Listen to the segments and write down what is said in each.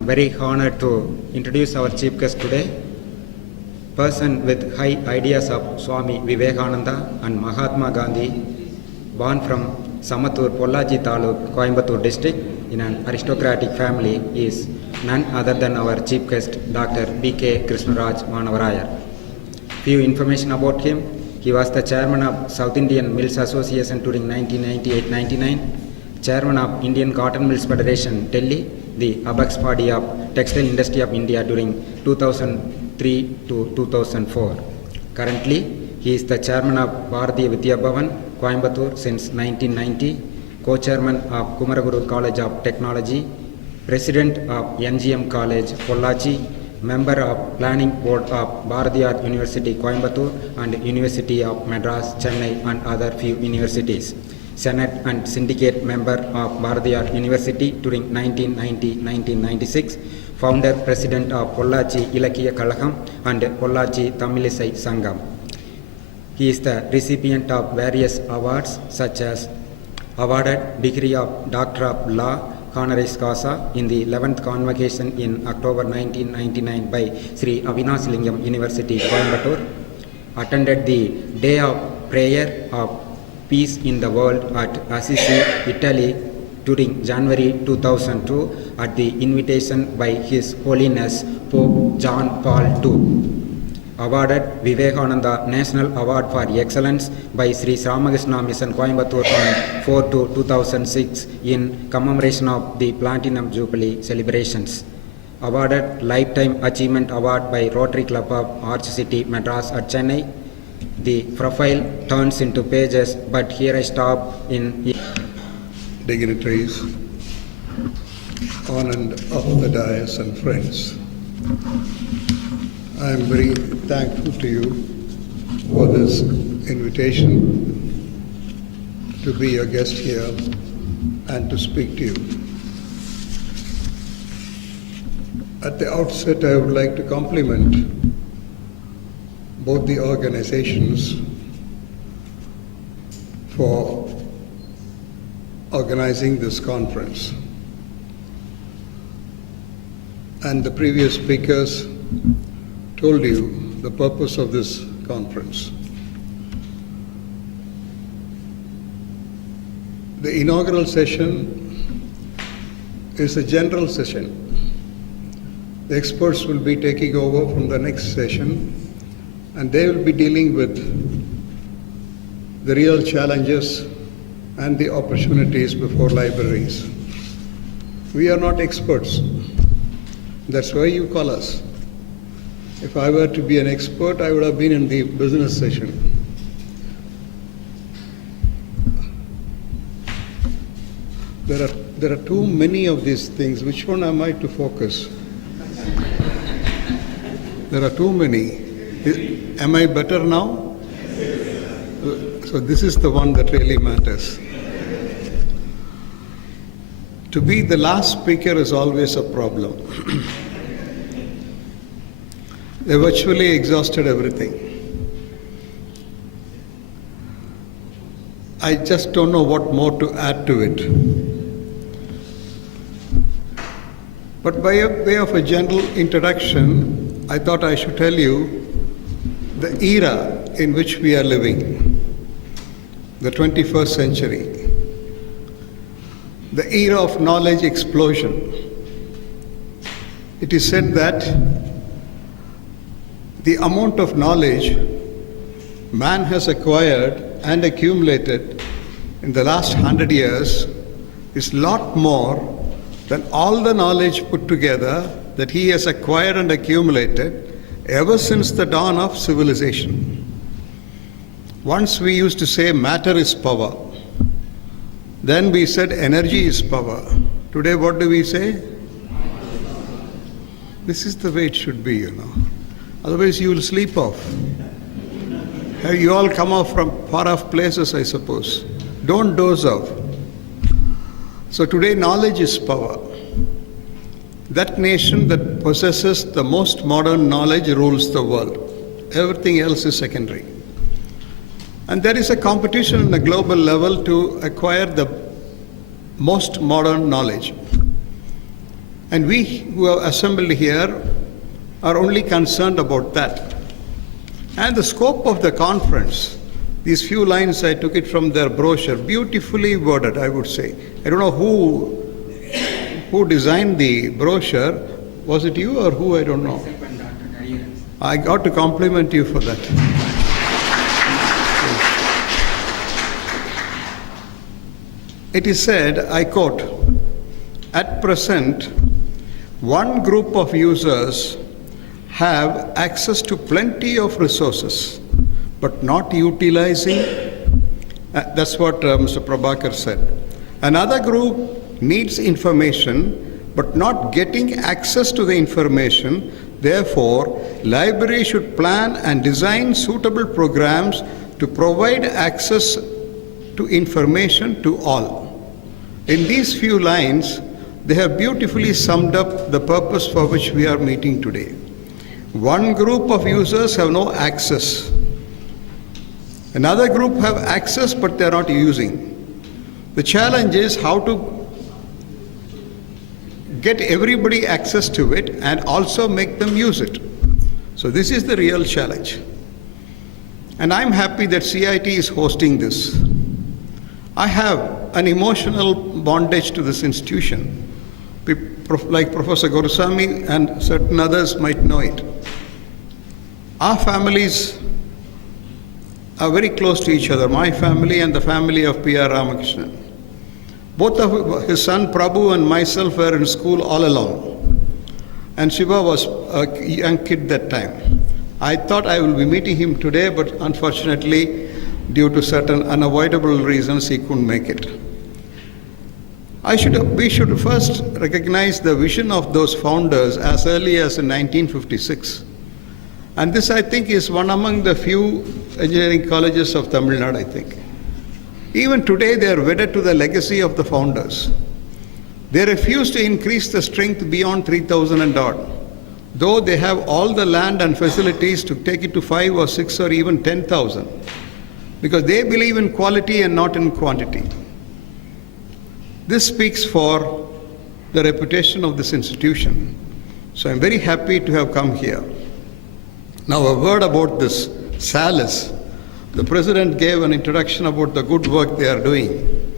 Very honored to introduce our chief guest today, person with high ideas of Swami Vivekananda and Mahatma Gandhi, born from Samathur, Pollachi Taluk, Coimbatore district, in an aristocratic family, is none other than our chief guest, Dr.B.K. Krishnaraj Vanavarayar. Few information about him: he was the chairman of South Indian Mills Association during 1998-99, chairman of Indian Cotton Mills Federation, Delhi, the apex body of textile industry of India during 2003 to 2004. Currently, he is the chairman of Bharatiya Vidya Bhavan, Coimbatore since 1990, co-chairman of Kumaraguru College of Technology, president of NGM College, Pollachi, member of planning board of Bharatiyar University, Coimbatore, and University of Madras, Chennai, and other few universities. Senate and syndicate member of Bharatiyar University during 1990-1996, founder president of Pollachi Ilakkiya Kalagam and Pollachi Tamilisai Sangam. He is the recipient of various awards such as awarded degree of Doctor of Law honoris causa in the 11th convocation in October 1999 by Sri Avinash Lingam University, Coimbatore, attended the Day of Prayer of Peace in the World at Assisi, Italy during January 2002 at the invitation by His Holiness Pope John Paul II. Awarded Vivekananda National Award for Excellence by Sri Ramakrishna Mission, Coimbatore on 4/2/2006 in commemoration of the Platinum Jubilee celebrations. Awarded Lifetime Achievement Award by Rotary Club of Arch City, Madras at Chennai. The profile turns into pages, but here I stop in. Dignitaries, on and off the dais, and friends, I am very thankful to you for this invitation to be your guest here and to speak to you. At the outset, I would like to compliment both the organizations for organizing this conference. And the previous speakers told you the purpose of this conference. The inaugural session is a general session. The experts will be taking over from the next session, and they will be dealing with the real challenges and the opportunities before libraries. We are not experts. That's why you call us. If I were to be an expert, I would have been in the business session. There are too many of these things. Which one am I to focus? There are too many. Am I better now? So this is the one that really matters. To be the last speaker is always a problem. They virtually exhausted everything. I just don't know what more to add to it. But by way of a general introduction, I thought I should tell you the era in which we are living, the 21st century, the era of knowledge explosion. It is said that the amount of knowledge man has acquired and accumulated in the last 100 years is a lot more than all the knowledge put together that he has acquired and accumulated ever since the dawn of civilization. Once we used to say matter is power. Then we said energy is power. Today what do we say? This is the way it should be, you know. Otherwise you will sleep off. You all come off from far off places, I suppose. Don't doze off. So today knowledge is power. That nation that possesses the most modern knowledge rules the world. Everything else is secondary. And there is a competition on a global level to acquire the most modern knowledge. And we who are assembled here are only concerned about that. And the scope of the conference, these few lines I took it from their brochure, beautifully worded, I would say. I don't know who designed the brochure. Was it you or who? I don't know. I got to compliment you for that. It is said, I quote, "At present, one group of users have access to plenty of resources, but not utilizing." That's what Mr. Prabhakar said. Another group needs information, but not getting access to the information. Therefore, library should plan and design suitable programs to provide access to information to all. In these few lines, they have beautifully summed up the purpose for which we are meeting today. One group of users have no access. Another group have access, but they are not using. The challenge is how to get everybody access to it and also make them use it. So this is the real challenge. And I'm happy that CIT is hosting this. I have an emotional bondage to this institution. Like Professor Gurusamy and certain others might know it. Our families are very close to each other, my family and the family of P.R. Ramakrishnan. Both of his son Prabhu and myself were in school all along. And Shiva was a young kid that time. I thought I will be meeting him today, but unfortunately, due to certain unavoidable reasons, he couldn't make it. We should first recognize the vision of those founders as early as in 1956. And this, I think, is one among the few engineering colleges of Tamil Nadu, I think. Even today, they are wedded to the legacy of the founders. They refuse to increase the strength beyond 3,000 and odd, though they have all the land and facilities to take it to 5 or 6 or even 10,000, because they believe in quality and not in quantity. This speaks for the reputation of this institution. So I'm very happy to have come here. Now a word about this SALIS. The President gave an introduction about the good work they are doing.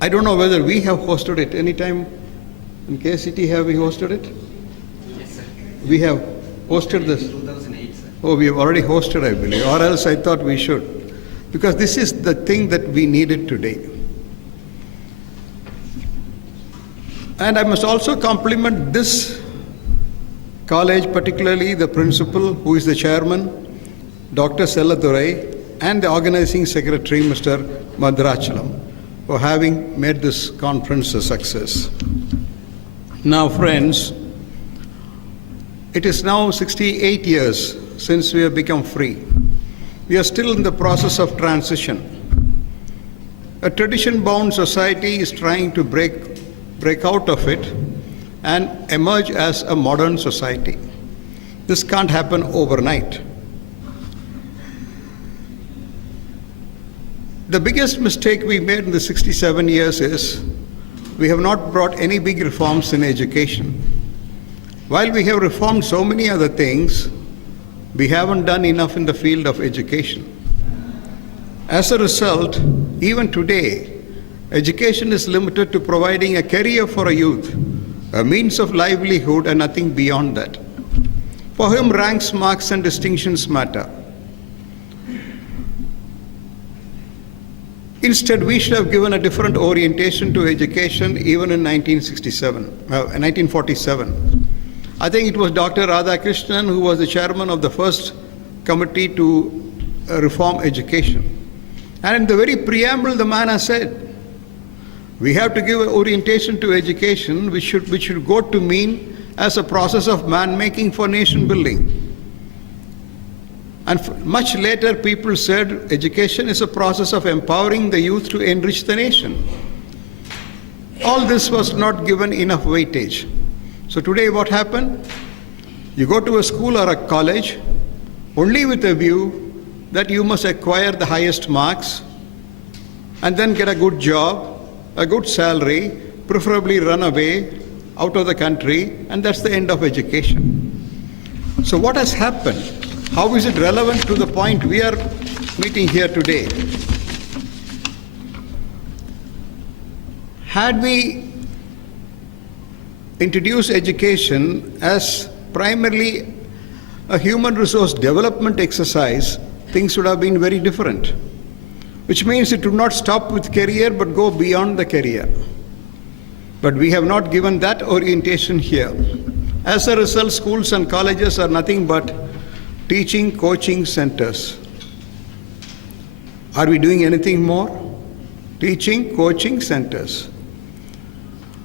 I don't know whether we have hosted it. Any time in KCT have we hosted it? Yes, sir. We have hosted this. 2008, sir. Oh, we have already hosted, I believe, or else I thought we should. Because this is the thing that we needed today. And I must also compliment this college, particularly the principal, who is the chairman, Dr. Selladurai, and the organizing secretary, Mr. Madrachalam, for having made this conference a success. Now, friends, it is now 68 years since we have become free. We are still in the process of transition. A tradition-bound society is trying to break out of it and emerge as a modern society. This can't happen overnight. The biggest mistake we made in the 67 years is we have not brought any big reforms in education. While we have reformed so many other things, we haven't done enough in the field of education. As a result, even today, education is limited to providing a career for a youth, a means of livelihood, and nothing beyond that. For him, ranks, marks, and distinctions matter. Instead, we should have given a different orientation to education even in 1947. I think it was Dr. Radhakrishnan who was the chairman of the first committee to reform education. And in the very preamble, the man has said, we have to give an orientation to education which should go to mean as a process of man-making for nation building. And much later, people said education is a process of empowering the youth to enrich the nation. All this was not given enough weightage. So today what happened? You go to a school or a college only with a view that you must acquire the highest marks and then get a good job, a good salary, preferably run away out of the country, and that's the end of education. So what has happened? How is it relevant to the point we are meeting here today? Had we introduced education as primarily a human resource development exercise, things would have been very different. Which means it would not stop with career but go beyond the career. But we have not given that orientation here. As a result, schools and colleges are nothing but teaching, coaching centers. Are we doing anything more? Teaching, coaching centers.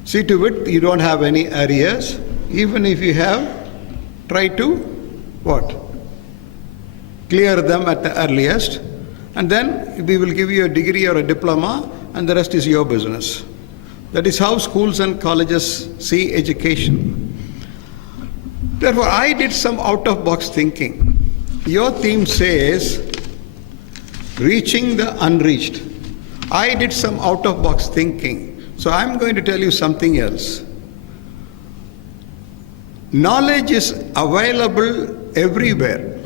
See to it you don't have any arrears. Even if you have, try to what? Clear them at the earliest, and then we will give you a degree or a diploma, and the rest is your business. That is how schools and colleges see education. Therefore, I did some out-of-box thinking. Your theme says, reaching the unreached. I did some out-of-box thinking. So I'm going to tell you something else. Knowledge is available everywhere.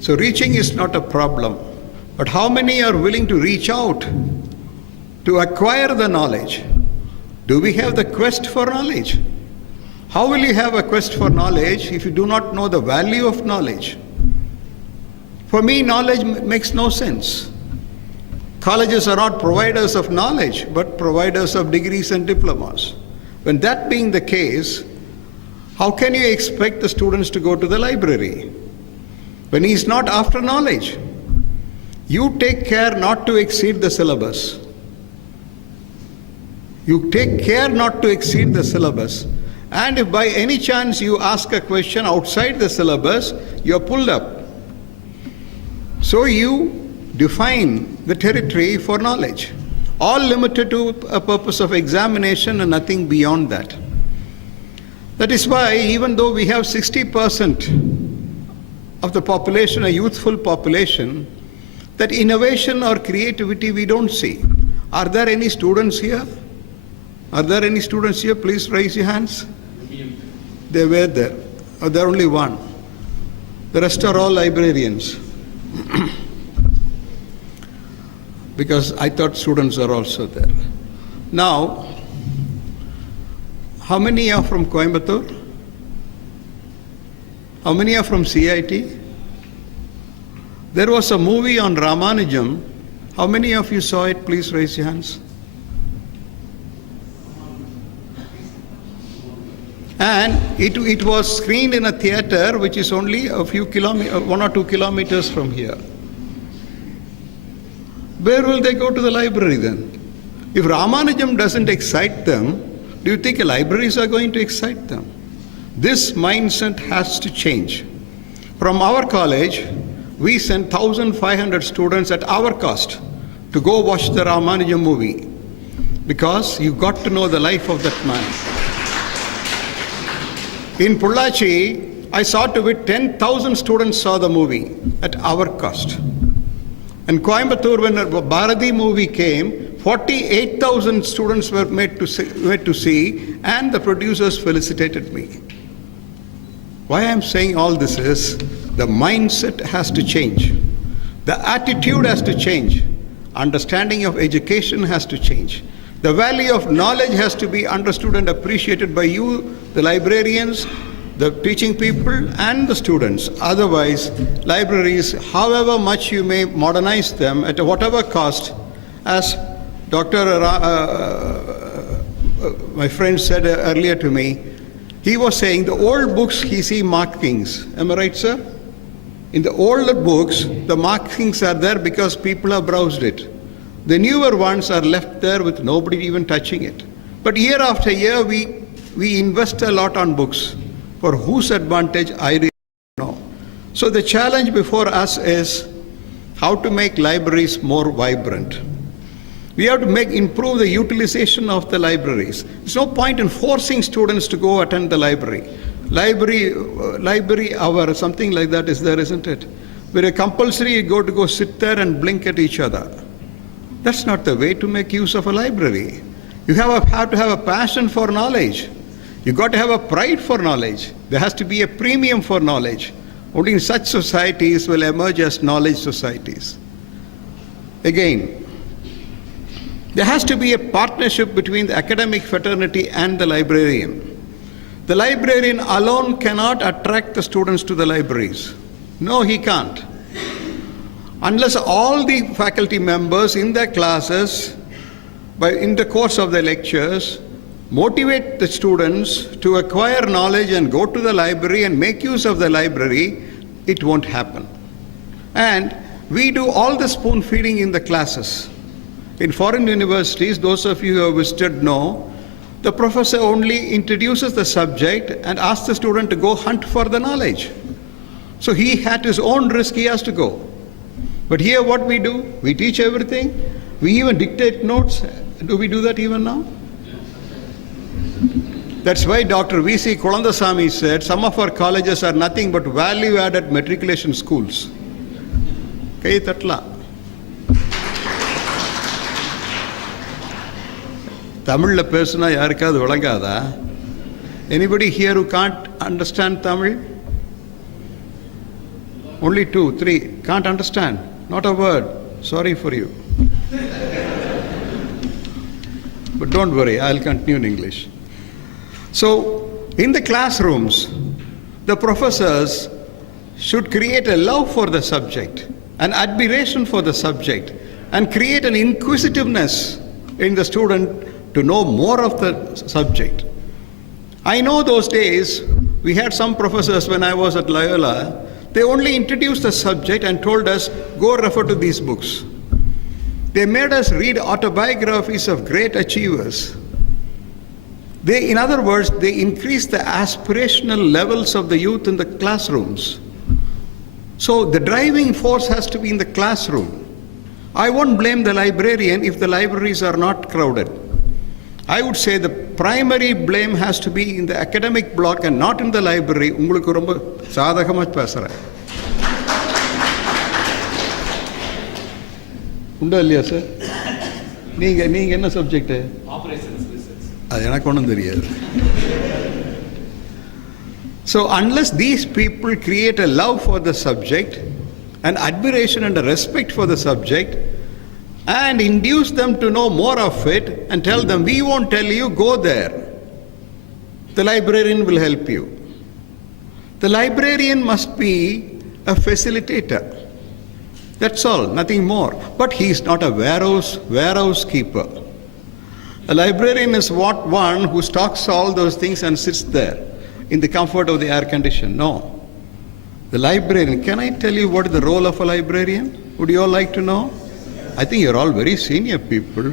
So reaching is not a problem. But how many are willing to reach out to acquire the knowledge? Do we have the quest for knowledge? How will you have a quest for knowledge if you do not know the value of knowledge? For me, knowledge makes no sense. Colleges are not providers of knowledge, but providers of degrees and diplomas. When that being the case, how can you expect the students to go to the library when he is not after knowledge? You take care not to exceed the syllabus. You take care not to exceed the syllabus. And if by any chance you ask a question outside the syllabus, you are pulled up. So you define the territory for knowledge, all limited to a purpose of examination and nothing beyond that. That is why, even though we have 60% of the population, a youthful population, that innovation or creativity we don't see. Are there any students here? Are there any students here? Please raise your hands. They were there. Or there only one. The rest are all librarians. Because I thought students are also there. Now, how many are from Coimbatore? How many are from CIT? There was a movie on Ramanujam. How many of you saw it? Please raise your hands. And it was screened in a theater which is only a few 1 or 2 kilometers from here. Where will they go to the library then? If Ramanujam doesn't excite them, do you think libraries are going to excite them? This mindset has to change. From our college, we sent 1,500 students at our cost to go watch the Ramanujam movie, because you got to know the life of that man. In Pollachi, I saw to it 10,000 students saw the movie at our cost. In Coimbatore, when the Bharati movie came, 48,000 students were made to see, and the producers felicitated me. Why I'm saying all this is, the mindset has to change. The attitude has to change. Understanding of education has to change. The value of knowledge has to be understood and appreciated by you, the librarians, the teaching people, and the students. Otherwise, libraries, however much you may modernize them, at whatever cost, as my friend said earlier to me, he was saying the old books he see markings. Am I right, sir? In the older books, the markings are there because people have browsed it. The newer ones are left there with nobody even touching it. But year after year, we invest a lot on books. For whose advantage, I really don't know. So the challenge before us is how to make libraries more vibrant. We have to improve the utilization of the libraries. There's no point in forcing students to go attend the library. Library hour, something like that is there, isn't it? Where a compulsory go sit there and blink at each other. That's not the way to make use of a library. You have to have a passion for knowledge. You got to have a pride for knowledge. There has to be a premium for knowledge. Only in such societies will emerge as knowledge societies. Again, there has to be a partnership between the academic fraternity and the librarian. The librarian alone cannot attract the students to the libraries. No, he can't. Unless all the faculty members in their classes, in the course of their lectures, motivate the students to acquire knowledge and go to the library and make use of the library, it won't happen. And we do all the spoon feeding in the classes. In foreign universities, those of you who have visited know, the professor only introduces the subject and asks the student to go hunt for the knowledge. So he, at his own risk, he has to go. But here what we do, we teach everything. We even dictate notes. Do we do that even now? That's why Dr. V.C. Kulandasamy said some of our colleges are nothing but value-added matriculation schools. Kai tatla. Tamil la pesuna yarukadu vilangada? Anybody here who can't understand Tamil? Only 2, 3 can't understand. Not a word. Sorry for you. But don't worry, I'll continue in English. So, in the classrooms, the professors should create a love for the subject, an admiration for the subject, and create an inquisitiveness in the student to know more of the subject. I know those days, we had some professors when I was at Loyola, they only introduced the subject and told us, go refer to these books. They made us read autobiographies of great achievers. In other words, they increased the aspirational levels of the youth in the classrooms. So the driving force has to be in the classroom. I won't blame the librarian if the libraries are not crowded. I would say the primary blame has to be in the academic block and not in the library. உங்களுக்கு ரொம்ப சாதகமா பேசுறேன். உண்டா இல்லையா sir? நீங்க என்ன subject? Operations research. அது எனக்கு ஒண்ணும் தெரியாது. So unless these people create a love for the subject, an admiration and a respect for the subject, and induce them to know more of it and tell them, we won't tell you, go there. The librarian will help you. The librarian must be a facilitator. That's all, nothing more. But he is not a warehouse keeper. A librarian is one who stocks all those things and sits there in the comfort of the air condition. No. The librarian, can I tell you what is the role of a librarian? Would you all like to know? I think you're all very senior people.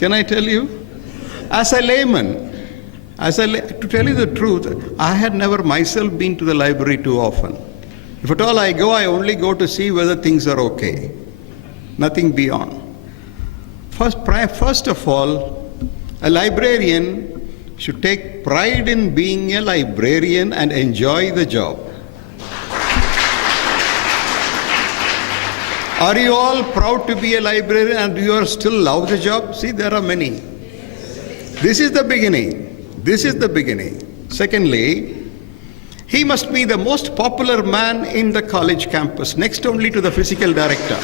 Can I tell you? As a layman, to tell you the truth, I had never myself been to the library too often. If at all I go, I only go to see whether things are okay. Nothing beyond. First of all, a librarian should take pride in being a librarian and enjoy the job. Are you all proud to be a librarian and you are still love the job? See, there are many. This is the beginning. This is the beginning. Secondly, he must be the most popular man in the college campus, next only to the physical director.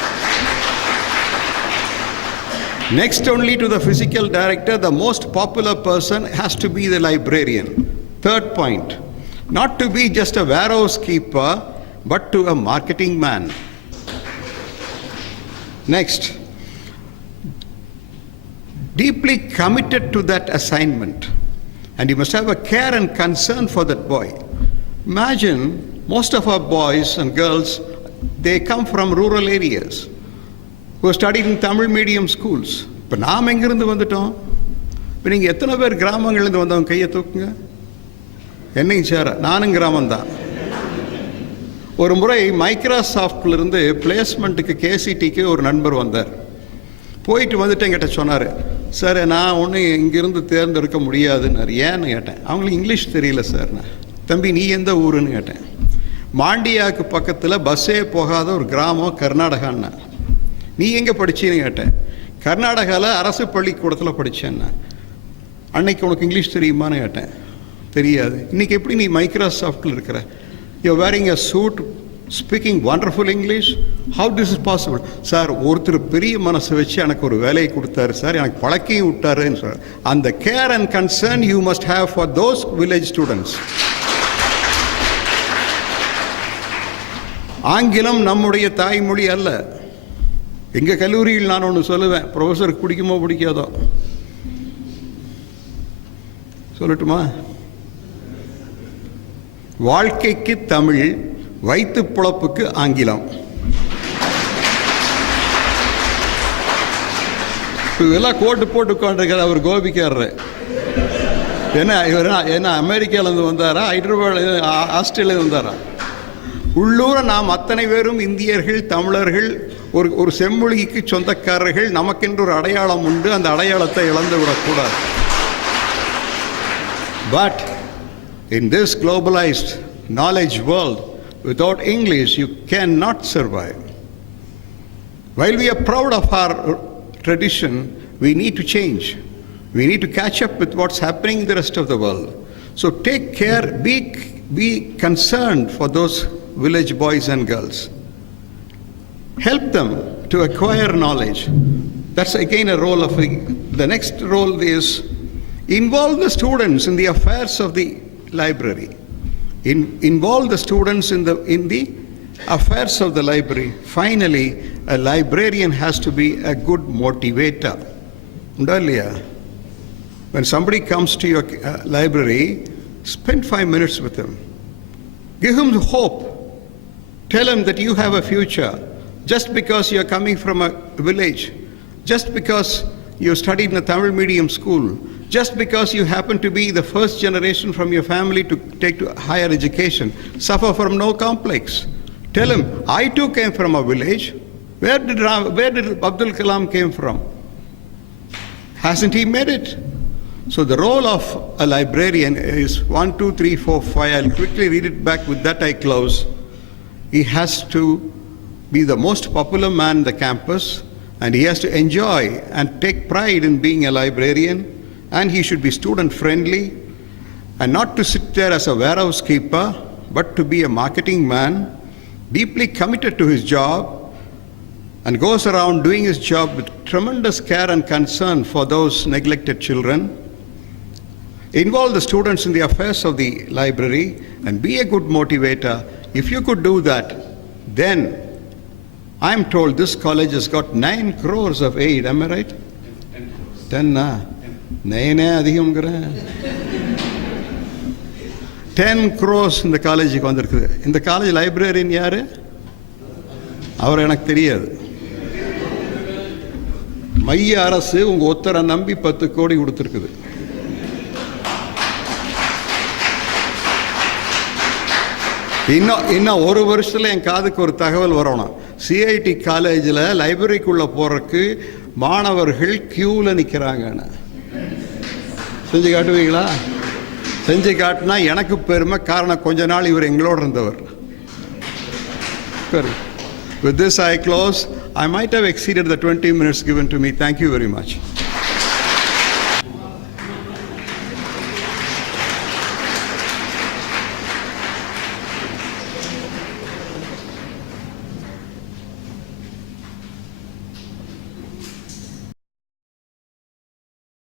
Next only to the physical director, the most popular person has to be the librarian. Third point, not to be just a warehouse keeper, but to a marketing man. Next, deeply committed to that assignment. And you must have a care and concern for that boy. Imagine, most of our boys and girls, they come from rural areas who are studied in Tamil medium schools. இப்போ நாம் எங்கிருந்து வந்துட்டோம்? இப்போ நீங்கள் எத்தனை பேர் கிராமங்கள்லேருந்து வந்தவங்க கையை தூக்குங்க. என்னையும் சேர, நானும் கிராமம்தான். ஒரு முறை மைக்ரோசாஃப்ட்லேருந்து பிளேஸ்மெண்ட்டுக்கு கேசிடிக்கு ஒரு நண்பர் வந்தார். போயிட்டு வந்துட்டு என்கிட்ட சொன்னார், சார் நான் ஒன்றும் இங்கேருந்து தேர்ந்தெடுக்க முடியாதுன்னாரு. ஏன்னு கேட்டேன். அவங்களுக்கு இங்கிலீஷ் தெரியல சார். தம்பி நீ எந்த ஊருன்னு கேட்டேன். மாண்டியாவுக்கு பக்கத்தில் பஸ்ஸே போகாத ஒரு கிராமம் கர்நாடகான்னா. நீ எங்கே படிச்சின்னு கேட்டேன். கர்நாடகாவில் அரசு பள்ளிக்கூடத்தில் படித்தேன் நான். அன்னைக்கு உனக்கு இங்கிலீஷ் தெரியுமான்னு கேட்டேன். தெரியாது. இன்றைக்கி எப்படி நீ மைக்ரோசாஃப்டில் இருக்கிற? You wearing a suit, speaking wonderful English, how this is possible? Sir, ஒருத்தர் பெரிய மனசு வச்சு எனக்கு ஒரு வேலையை கொடுத்தாரு சார், எனக்கு பழக்கையும் விட்டாருன்னு சார். அந்த care and concern you must have for those village students. ஆங்கிலம் நம்முடைய தாய்மொழி அல்ல. எங்கள் கல்லூரியில் நான் ஒன்று சொல்லுவேன், ப்ரொஃபஸருக்கு பிடிக்குமோ பிடிக்காதோ சொல்லட்டுமா? வாழ்க்கைக்கு தமிழ், வயிற்று பிழப்புக்கு ஆங்கிலம். இதெல்லாம் கோட்டு போட்டு உட்காந்துருக்காரு அவர் கோபிக்காரர். என்ன அமெரிக்காவிலேருந்து வந்தாரா, ஹைதராபாத், ஆஸ்திரேலியாவில் வந்தாரா? உள்ளூர நாம் அத்தனை பேரும் இந்தியர்கள், தமிழர்கள், ஒரு செம்மொழிக்கு சொந்தக்காரர்கள். நமக்கென்று ஒரு அடையாளம் உண்டு, அந்த அடையாளத்தை இழந்து விடக்கூடாது. But in this globalized knowledge world, without English you cannot survive. While we are proud of our tradition, we need to change. We need to catch up with what's happening in the rest of the world. So take care, be concerned for those village boys and girls. Help them to acquire knowledge. That's again a role of the next role is involve the students in the affairs of the library. Involve the students in the affairs of the library. Finally, a librarian has to be a good motivator. When somebody comes to your library, spend 5 minutes with him. Give him hope. Tell him that you have a future. Just because you are coming from a village, just because you studied in a Tamil medium school, just because you happen to be the first generation from your family to take to higher education, suffer from no complex. Tell him, I too came from a village. Where did Abdul Kalam came from? Hasn't he made it? So the role of a librarian is 1, 2, 3, 4, 5. I'll quickly read it back. With that I close. He has to be the most popular man in the campus, and he has to enjoy and take pride in being a librarian, and he should be student friendly, and not to sit there as a warehouse keeper, but to be a marketing man, deeply committed to his job, and goes around doing his job with tremendous care and concern for those neglected children. Involve the students in the affairs of the library and be a good motivator. If you could do that, then I'm told this college has got 9 crores of aid. Am I right? 10 crores இந்த காலேஜுக்கு வந்திருக்குது. இந்த college librarian யாரு? அவர் எனக்கு தெரியாது. மைய அரசு உங்க ஒத்தரை நம்பி 10 கோடி கொடுத்துருக்குது. இன்னும் ஒரு வருஷத்துல என் காதுக்கு ஒரு தகவல் வரணும். சிஐடி காலேஜில் லைப்ரரிக்குள்ளே போகிறதுக்கு மாணவர்கள் க்யூவில் நிற்கிறாங்கன்னு. செஞ்சு காட்டுவீங்களா? செஞ்சு காட்டினா எனக்கு பெருமை. காரணம், கொஞ்ச நாள் இவர் எங்களோடு இருந்தவர். With this I close. I might have exceeded the 20 minutes given to me. Thank you very much.